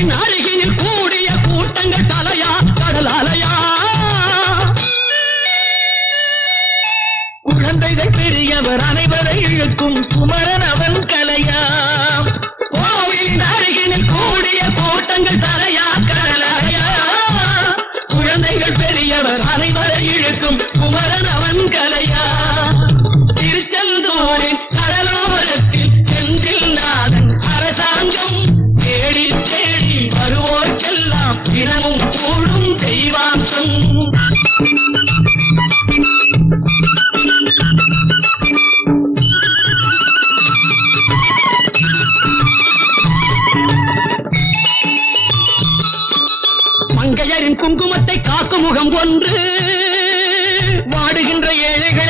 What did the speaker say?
கோவிலின் அருகினில் கூடிய கூட்டங்கள் தலையா கடலாலையா குழந்தைகள் பெரியவர் அனைவரை இழுக்கும் குமரன் அவன் கலையா கோவிலின் அருகினில் கூடிய கூட்டங்கள் தலையா கடலாலையா குழந்தைகள் பெரியவர் அனைவரை இழுக்கும் குமரன் அவன் கலையா திருச்செந்தூரின் கடலோரத்தில் செந்தில் நாதன் அரசாங்கம் தேடி தேடி வருவோர்க்கெல்லாம் தினமும் கூடும் தெய்வாம்சம் மங்கையரின் குங்குமத்தை காக்கும் முகம் ஒன்று வாடுகின்ற ஏழைகள்